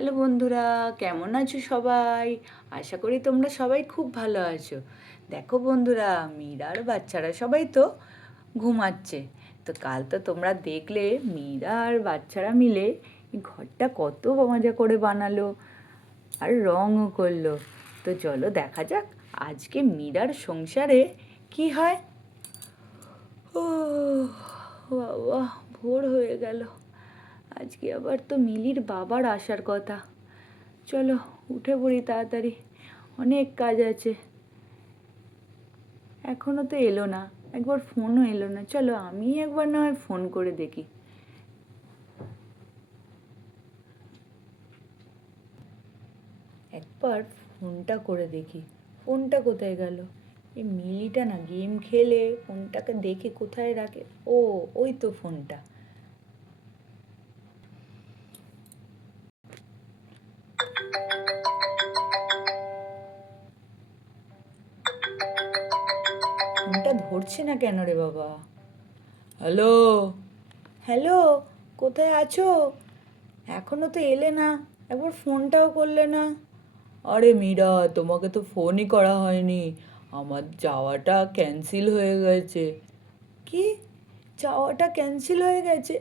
Hello বন্ধুরা, কেমন আছো সবাই? আশা করি তোমরা সবাই খুব ভালো আছো। দেখো বন্ধুরা, মীরার বাচ্চারা সবাই তো ঘুমাচ্ছে। তো কাল তো তোমরা দেখলে মীরা আর বাচ্চারা মিলে এই ঘরটা কত মজা করে বানালো আর রঙও করলো। তো চলো দেখা যাক আজকে মীরার সংসারে কি হয়। ও বাবা, ভোর হয়ে গেল। আজকে আবার তো মিলির বাবার আসার কথা। চলো উঠে পড়ি তাড়াতাড়ি, অনেক কাজ আছে। এখনো তো এলো না, একবার ফোনও এলো না। চলো আমি একবার না হয় ফোন করে দেখি। একবার ফোনটা করে দেখি, ফোনটা কোথায় গেল। এই মিলিটা না গেম খেলে ফোনটাকে দেখে কোথায় রাখে। ও, ওই তো ফোনটা। ফোনটা ধরছে না কেন রে বাবা? হ্যালো, হ্যালো, কোথায় আছো? এখনো তো এলে না, একবার ফোনটাও করলে না। আরে মীরা, তোমাকে তো ফোনই করা হয়নি। আমার যাওয়াটা ক্যান্সেল হয়ে গেছে। কি? যাওয়াটা ক্যান্সেল হয়ে গেছে?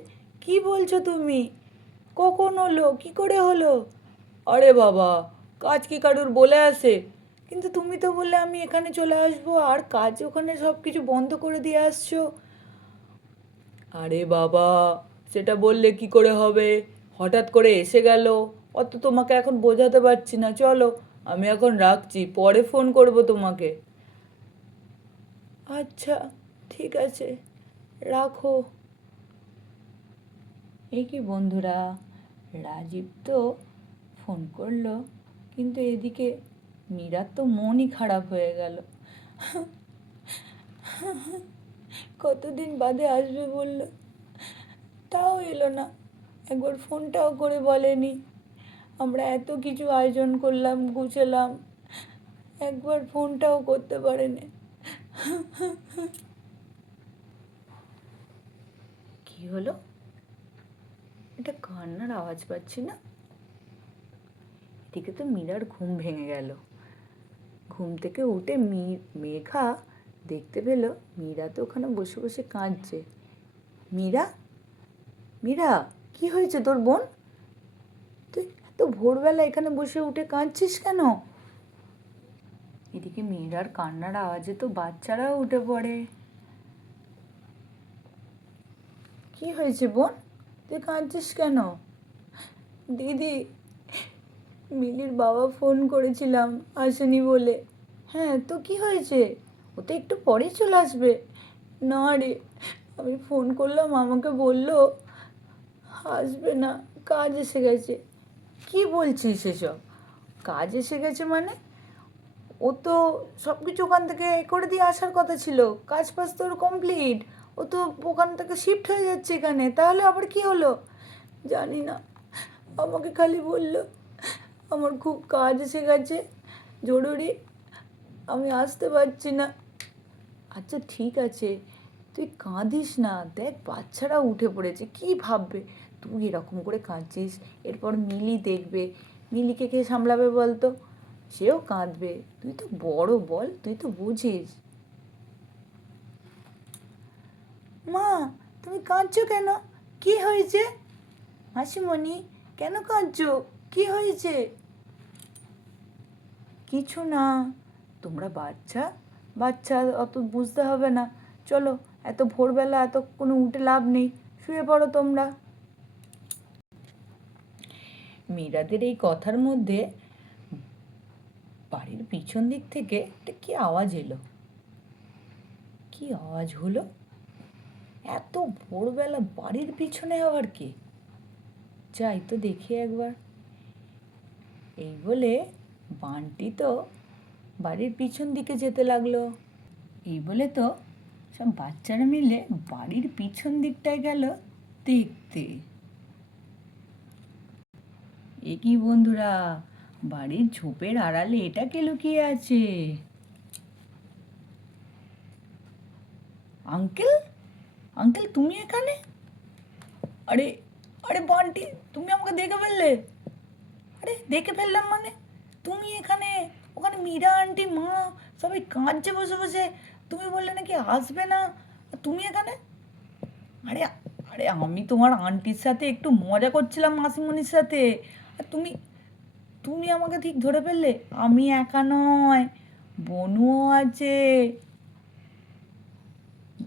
কি বলছো তুমি? কখন হলো? কি করে হলো? আরে বাবা, কাজ কি কারুর বলে আসে? কিন্তু তুমি তো বললে আমি এখানে চলে আসবো, আর কাজ ওখানে সব কিছু বন্ধ করে দিয়ে আসছো। আরে বাবা, সেটা বললে কি করে হবে? হঠাৎ করে এসে গেল, অত তোমাকে এখন বোঝাতে পারছি না। চলো আমি এখন রাখছি, পরে ফোন করব তোমাকে। আচ্ছা, ঠিক আছে, রাখো। এই কি বন্ধুরা, রাজীব তো ফোন করলো, কিন্তু এদিকে মীরার তো মনই খারাপ হয়ে গেল। কতদিন বাদে আসবে বললো, তাও এলো না, একবার ফোনটাও করে বলেনি। আমরা এত কিছু আয়োজন করলাম, গুছালাম, একবার ফোনটাও করতে পারেনি। কি হলো? এটা কান্নার আওয়াজ পাচ্ছি না। এদিকে তো মীরার ঘুম ভেঙে গেল। ঘুম থেকে উঠে মেঘা দেখতে পেল মীরা তো ওখানে বসে বসে কাঁদছে। মীরা, মীরা, কি হয়েছে তোর বোন? তুই এত ভোরবেলা এখানে বসে উঠে কাঁদছিস কেন? এদিকে মীরার কান্নার আওয়াজে তো বাচ্চারাও উঠে পড়ে। কি হয়েছে বোন, তুই কাঁদছিস কেন? দিদি, মিলির বাবা ফোন করেছিলাম, আসেনি বলে। হ্যাঁ, তো কি হয়েছে? ও তো একটু পরেই চলে আসবে। না রে, আমি ফোন করলাম, আমাকে বলল আসবে না, কাজ এসে গেছে। কি বলছিস এসব? কাজ এসে গেছে মানে? ও তো সব কিছু ওখান থেকে করে দিয়ে আসার কথা ছিল। কাজ ফাজ তোর কমপ্লিট। ও তো ওখান থেকে শিফট হয়ে যাচ্ছে এখানে, তাহলে আবার কি হলো? জানি না, আমাকে খালি বলল আমার খুব কাজ এসে গেছে, জরুরি, আমি আসতে পারছি না। আচ্ছা ঠিক আছে, তুই কাঁদিস না। দেখ বাচ্চারা উঠে পড়েছে, কি ভাববে? তুই এরকম করে কাঁদছিস, এরপর মিলি দেখবে, মিলিকে কে সামলাবে বলতো? সেও কাঁদবে। তুই তো বড়, বল, তুই তো বুঝিস। মা, তুমি কাঁদছো কেন? কি হয়েছে? মাসিমণি, কেন কাঁদছো? কি হয়েছে? কিছু না। তোমরা বাচ্চা, বাচ্চা অত বুঝতে হবে না। চলো, এত ভোরবেলা এত কোনো উঠে লাভ নেই, শুয়ে পড়ো তোমরা। মীরাদের এই কথার মধ্যে বাড়ির পিছন দিক থেকে একটা কি আওয়াজ এলো। কি আওয়াজ হলো? এত ভোরবেলা বাড়ির পিছনে আবার কে? যাই তো দেখি একবার। এই বলে বানটি তো বাড়ির পিছন দিকে যেতে লাগলো। এই বলে তো সব বাচ্চারা মিলে বাড়ির পিছন দিকটায় গেল দেখতে। এ কি বন্ধুরা, বাড়ির ঝোপের আড়ালে এটা কে লুকিয়ে আছে? আঙ্কেল, আঙ্কেল তুমি এখানে? আরে, আরে বান্টি, তুমি আমাকে দেখে ফেললে? দেখে ফেললাম মানে? তুমি এখানে, ওখানে মীরা আন্টি, মা সবাই কাঁদছে বসে বসে, তুমি বললে নাকি আসবে না, আর তুমি এখানে? আরে আরে আমি তোমার আন্টির সাথে একটু মজা করছিলাম, মাসিমণির সাথে, আর তুমি তুমি আমাকে ঠিক ধরে ফেললে। আমি একা নয়, বনুও আছে।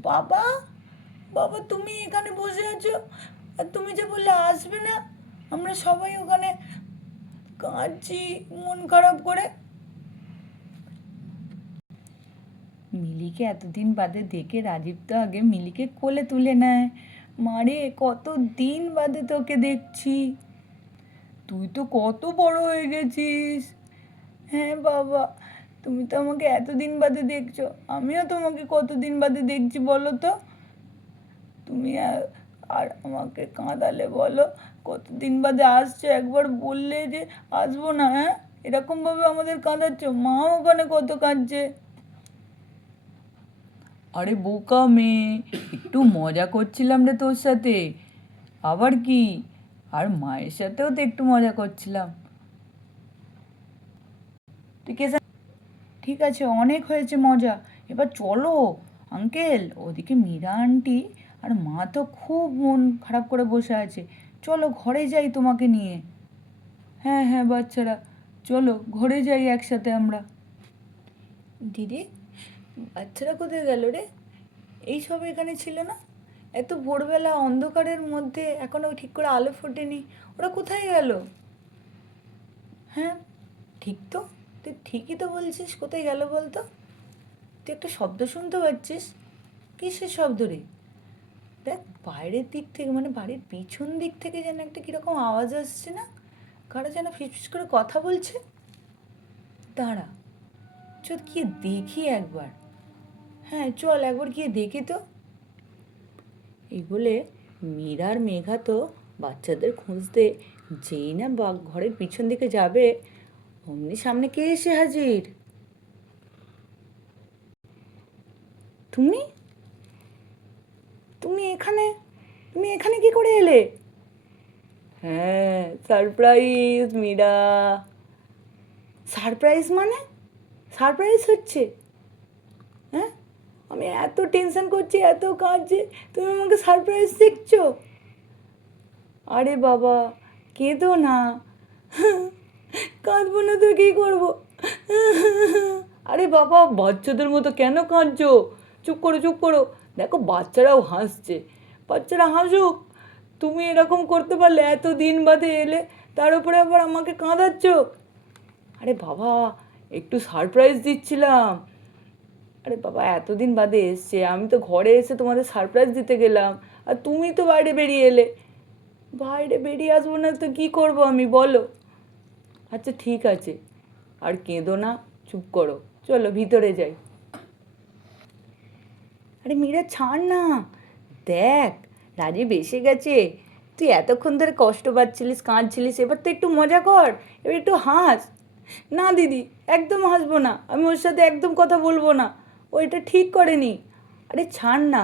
বাবা, বাবা তুমি এখানে বসে আছো, আর তুমি যে বললে আসবে না, আমরা সবাই ওখানে কাঁদছি মন খারাপ করে। মিলিকে এতদিন বাদে দেখে রাজীব তো আগে মিলিকে কোলে তুলে নেয়। মারে কত দিন বাদে তোকে দেখছি, তুই তো কত বড় হয়ে গেছিস। হ্যাঁ বাবা, তুমি তো আমাকে এতদিন বাদে দেখছো, আমিও তোমাকে কতদিন বাদে দেখছি বলো তো। তুমি আর আমাকে কাঁদালে বলো, কতদিন বাদে আসছো, একবার বললে যে আসবো না, হ্যাঁ এরকমভাবে আমাদের কাঁদাচ্ছ, মাও ওখানে কত কাঁদছে। আরে বোকা মেয়ে, একটু মজা করছিলাম রে তোর সাথে, আবার কি, আর মায়ের সাথেও তো একটু মজা করছিলাম। তুই কে? ঠিক আছে, অনেক হয়েছে মজা, এবার চলো। আঙ্কেল, ওদিকে মীরা আন্টি আর মা তো খুব মন খারাপ করে বসে আছে, চলো ঘরে যাই তোমাকে নিয়ে। হ্যাঁ হ্যাঁ বাচ্চারা, চলো ঘরে যাই একসাথে আমরা। দিদি, বাচ্চারা কোথায় গেল রে? এই সব এখানে ছিল না, এত ভোরবেলা অন্ধকারের মধ্যে এখনও ঠিক করে আলো ফোটেনি, ওরা কোথায় গেল? হ্যাঁ ঠিক তো, তুই ঠিকই তো বলছিস, কোথায় গেল বলতো? তুই একটা শব্দ শুনতে পাচ্ছিস? কিসের শব্দ রে? দেখ বাইরের দিক থেকে, মানে বাড়ির পিছন দিক থেকে যেন একটা কীরকম আওয়াজ আসছে না, কারা যেন ফিসফিস করে কথা বলছে। দাঁড়া, চল গিয়ে দেখি একবার। হ্যাঁ চল একবার গিয়ে দেখি তো। এই বলে মীরা আর মেঘা তো বাচ্চাদের খুঁজতে যেই না ঘরের পিছন দিকে যাবে, অমনি সামনে কে এসে হাজির। তুমি তুমি এখানে তুমি এখানে কি করে এলে? হ্যাঁ সারপ্রাইজ মীরা। সারপ্রাইজ মানে? সারপ্রাইজ হচ্ছে? হ্যাঁ, আমি এত টেনশন করছি, এত কাঁদছি, তুমি আমাকে সারপ্রাইজ দিচ্ছো? আরে বাবা, কেঁদো না। কাঁদবো না তো কী করবো? আরে বাবা, বাচ্চাদের মতো কেন কাঁদছো? চুপ করো চুপ করো, দেখো বাচ্চারাও হাসছে, বাচ্চারা হাসুক। তুমি এরকম করতে পারলে, এত দিন বাদে এলে, তার উপরে আবার আমাকে কাঁদাচ্ছ। আরে বাবা, একটু সারপ্রাইজ দিচ্ছিলাম। আরে বাবা, এতদিন বাদে এসছে, আমি তো ঘরে এসে তোমাদের সারপ্রাইজ দিতে গেলাম, আর তুমি তো বাইরে বেরিয়ে এলে। বাইরে বেরিয়ে আসবো না তো কী করবো আমি বলো? আচ্ছা ঠিক আছে, আর কেঁদো না, চুপ করো, চলো ভিতরে যাই। আরে মীরা ছাড় না, দেখ রাজীব এসে গেছে, তুই এতক্ষণ ধরে কষ্ট পাচ্ছিলিস, কাঁদছিলিস, এবার তো একটু মজা কর, এবার একটু হাস। না দিদি, একদম হাসবো না, আমি ওর সাথে একদম কথা বলবো না, ও এটা ঠিক করেনি। আরে ছাড় না।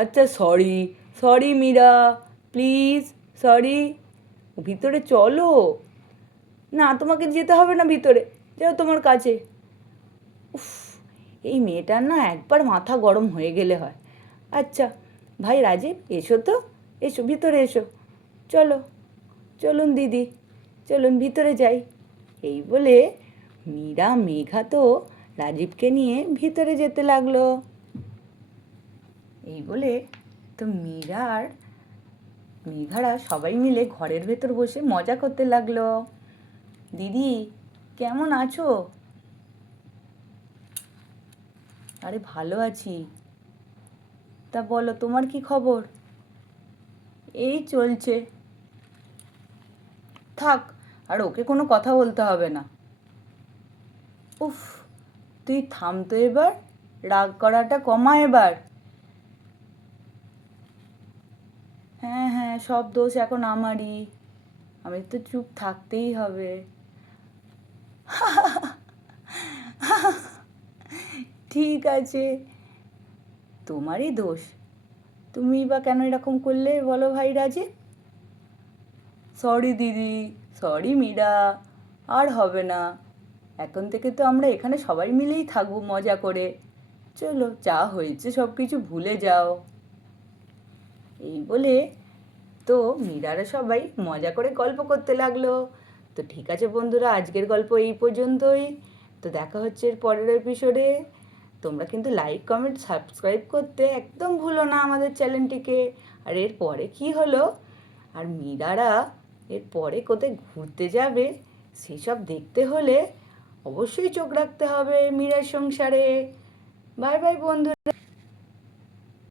আচ্ছা sorry, sorry Meera, please, sorry. ভিতরে চলো। না তোমাকে যেতে হবে না ভিতরে, যাও তোমার কাছে। উফ, এই মেয়েটার না একবার মাথা গরম হয়ে গেলে হয়। আচ্ছা ভাই রাজীব, এসো তো, এসো ভিতরে এসো, চলো, চলুন দিদি, চলুন ভিতরে যাই। এই বলে মীরা মেঘা তো রাজীবকে নিয়ে ভিতরে যেতে লাগলো। এই বলে তো মীরা আর মেঘারা সবাই মিলে ঘরের ভেতর বসে মজা করতে লাগলো। দিদি কেমন আছো? আরে ভালো আছি, তা বলো তোমার কি খবর? এই চলছে। থাক, আর ওকে কোনো কথা বলতে হবে না। উফ, তুই থাম তো এবার, রাগ করাটা কমা এবার। হ্যাঁ হ্যাঁ, সব দোষ এখন আমারই, আমি তো চুপ থাকতেই হবে। ঠিক আছে, তোমারই দোষ, তুমি বা কেন এরকম করলে বলো ভাই রাজীব? সরি দিদি, সরি মীরা, আর হবে না। এখন থেকে তো আমরা এখানে সবাই মিলেই থাকবো মজা করে। চলো, যা হয়েছে সব কিছু ভুলে যাও। এই বলে তো মীরারা সবাই মজা করে গল্প করতে লাগলো। তো ঠিক আছে বন্ধুরা, আজকের গল্প এই পর্যন্তই। তো দেখা হচ্ছে এর পরের এপিসোডে। তোমরা কিন্তু লাইক কমেন্ট সাবস্ক্রাইব করতে একদম ভুলো না আমাদের চ্যানেলটিকে। আর এর পরে কী হলো, আর মীরারা এর পরে কোথায় ঘুরতে যাবে সেসব দেখতে হলে অবশ্যই চোখ রাখতে হবে মীরার সংসারে। বাই বাই বন্ধুরা।